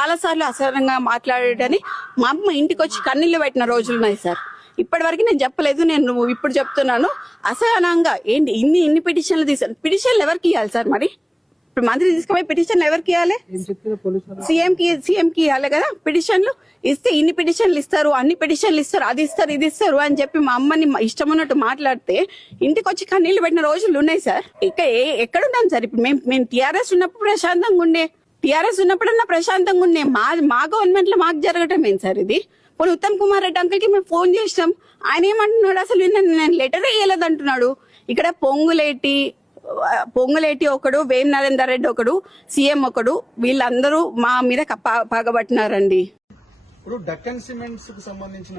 చాలా సార్లు అసహనంగా మాట్లాడని మా అమ్మ ఇంటికి వచ్చి కన్నీళ్లు పెట్టిన రోజులు ఉన్నాయి సార్. ఇప్పటి వరకు నేను చెప్పలేదు, నేను ఇప్పుడు చెప్తున్నాను. అసహనంగా ఏంటి ఇన్ని పిటిషన్లు తీసాను. పిటిషన్లు ఎవరికి ఇవ్వాలి సార్? మరి ఇప్పుడు మంత్రి తీసుకుపోయి పిటిషన్లు ఎవరికి ఇవ్వాలి? సీఎంకి ఇవ్వాలి కదా. పిటిషన్లు ఇస్తే ఇన్ని పిటిషన్లు ఇస్తారు, అన్ని పిటిషన్లు ఇస్తారు, అది ఇస్తారు, ఇది ఇస్తారు అని చెప్పి మా అమ్మని ఇష్టం ఉన్నట్టు మాట్లాడితే ఇంటికి వచ్చి కన్నీళ్లు పెట్టిన రోజులు ఉన్నాయి సార్. ఇక ఎక్కడున్నాం సార్? ఇప్పుడు మేము టీఆర్ఎస్ ఉన్నప్పుడు ప్రశాంతంగా ఉండే, టీఆర్ఎస్ ఉన్నప్పుడన్నా ప్రశాంతంగా ఉండే. మా గవర్నమెంట్ లో మాకు జరగటం ఏంటి సార్ ఇది? పోనీ ఉత్తమ్ కుమార్ రెడ్డి అంకుల్ కి మేము ఫోన్ చేసినాం, ఆయన ఏమంటున్నాడు? అసలు నేను లెటర్ వేయలేదు అంటున్నాడు. ఇక్కడ పొంగులేటి ఒకడు, వేం నరేందర్ రెడ్డి ఒకడు, సీఎం ఒకడు, వీళ్ళందరూ మా మీద పగబట్టినారండి. ఇప్పుడు డెక్కన్ సిమెంట్స్ కి సంబంధించిన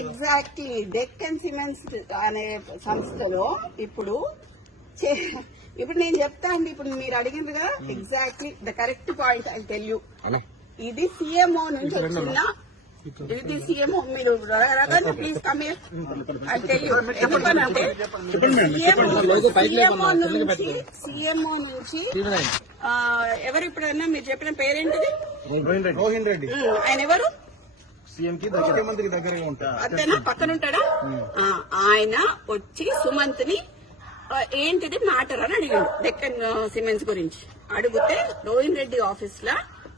ఎగ్జాక్ట్లీ డెక్కన్ సిమెంట్స్ అనే సంస్థలో ఇప్పుడు నేను చెప్తా అండి. ఇప్పుడు మీరు అడిగింది కదా, exactly the correct point I tell you. ఇది సీఎంఓ నుంచి వచ్చిన, ఇది సీఎంఓ, మీరు please come here I tell you. ఎందుకంటే సీఎంఓ నుంచి ఎవరు ఇప్పుడన్నా మీరు చెప్పిన పేరేంటిది? రోహిన్ రెడ్డి. ఆయన ఎవరు? ముఖ్యమంత్రికి దగ్గరగా ఉంటాడు. అతను పక్కన ఉంటాడా? ఆయన వచ్చి సుమంత్ ని ఏంటిది మ్యాటర్ అని అడిగాడు డెక్కన్ సిమెంట్స్ గురించి. అడిగితే రోహిన్ రెడ్డి ఆఫీస్ లా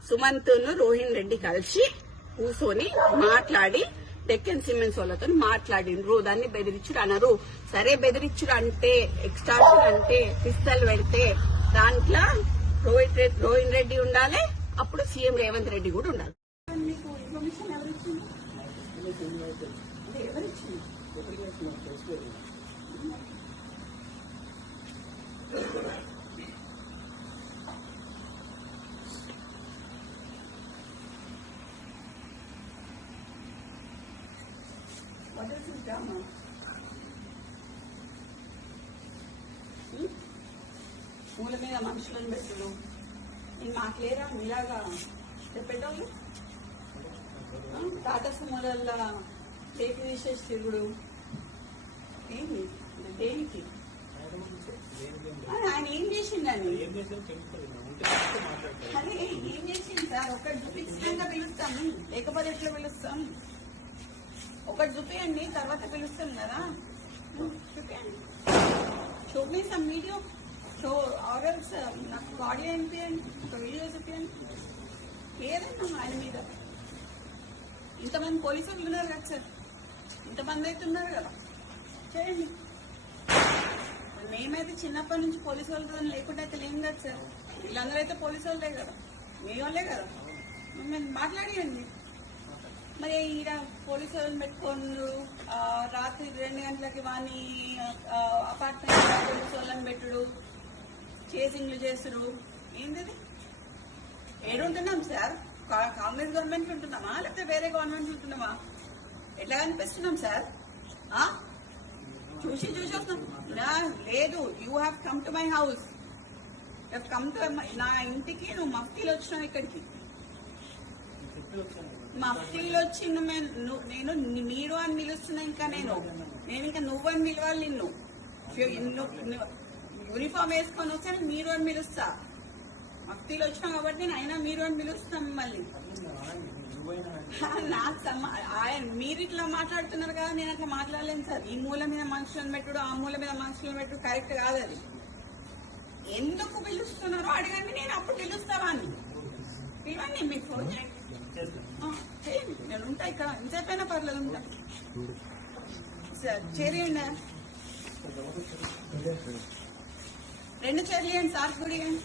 సుమంత్ ను రోహిన్ రెడ్డి కలిసి కూర్చొని మాట్లాడి డెక్కన్ సిమెంట్స్ వాళ్ళతో మాట్లాడిండ్రు. దాన్ని బెదిరించుడు అనరు. సరే బెదిరించుడు అంటే, ఎక్స్టార్షన్ అంటే, పిస్తల్ పెడితే దాంట్లో రోహిన్ రెడ్డి ఉండాలి, అప్పుడు సీఎం రేవంత్ రెడ్డి కూడా ఉండాలి. మీకు ఇన్ఫర్మేషన్ ఎవరిచ్చింది? మూల మీద మనుషులను పెట్టుడు, నేను మాట్లేరా మీలాగా చెప్పేటోళ్ళు టాటా సుమోలల్లా టేపు తీసేసి తిరుగుడు ఏంటి? దేనికి? ఆయన ఏం చేసిండని? అదే ఏం చేసింది సార్? ఒకటి చూపించినాక పిలుస్తాము, లేకపోతే ఎట్లా పిలుస్తాం? ఒకటి చూపియండి, తర్వాత పిలుస్తాం కదా. చూపియండి, చూపిస్తాం వీడియో. సో ఆర్ఎల్స్ నాకు ఆడియో అనిపించండి, ఒక వీడియో చూపించండి, ఏదైనా ఆయన మీద. ఇంతమంది పోలీసులు ఉన్నారు కదా సార్, ఇంతమంది అయితే ఉన్నారు కదా, చేయండి. మేమైతే చిన్నప్పటి నుంచి పోలీసు వాళ్ళతో లేకుండా అయితే లేం కదా సార్. వీళ్ళందరూ అయితే పోలీసు వాళ్ళే కదా, మీ వాళ్ళే కదా. మాట్లాడియండి. మరి ఈడ పోలీసు వాళ్ళని పెట్టుకోండు, రాత్రి 2 గంటలకి వాని అపార్ట్మెంట్ పోలీసు వాళ్ళని పెట్టుడు, చేసింగ్లు చేసుడు, ఏంటిది? ఏడుంటున్నాం సార్? కాంగ్రెస్ గవర్నమెంట్ ఉంటున్నామా, లేకపోతే వేరే గవర్నమెంట్ ఉంటున్నామా? ఎట్లా కనిపిస్తున్నాం సార్? చూసి వస్తాం. లేదు, you have come to my house, come to నా ఇంటికి. నువ్వు మఫ్తీలు వచ్చినావు ఇక్కడికి, మఫ్తీలు వచ్చి నేను మీరు అని పిలుస్తున్నా. ఇంకా నేను ఇంకా నువ్వని పిలవాలి. నిన్ను యూనిఫామ్ వేసుకొని వచ్చా మీరు అని పిలుస్తా. మఫ్తీలు వచ్చినావు కాబట్టి నేను అయినా మీరు అని పిలుస్తున్నా మిమ్మల్ని. మీరు ఇట్లా మాట్లాడుతున్నారు కదా, నేను అట్లా మాట్లాడలేను సార్. ఈ మూల మీద మనుషులను పెట్టుడు, ఆ మూల మీద మనుషులను పెట్టుడు కరెక్ట్ కాదు. అది ఎందుకు పిలుస్తున్నారో అడగండి, నేను అప్పుడు పిలుస్తావా అని. పిలవండి, మీకు ఫోన్ చేయండి, నేను ఉంటా ఇక్కడ. ఎంతసేపైనా పర్లేదు, ఉంటా. చేరియండి, 2 చైర్లు ఇవ్వండి సార్, కూడా ఇవ్వండి.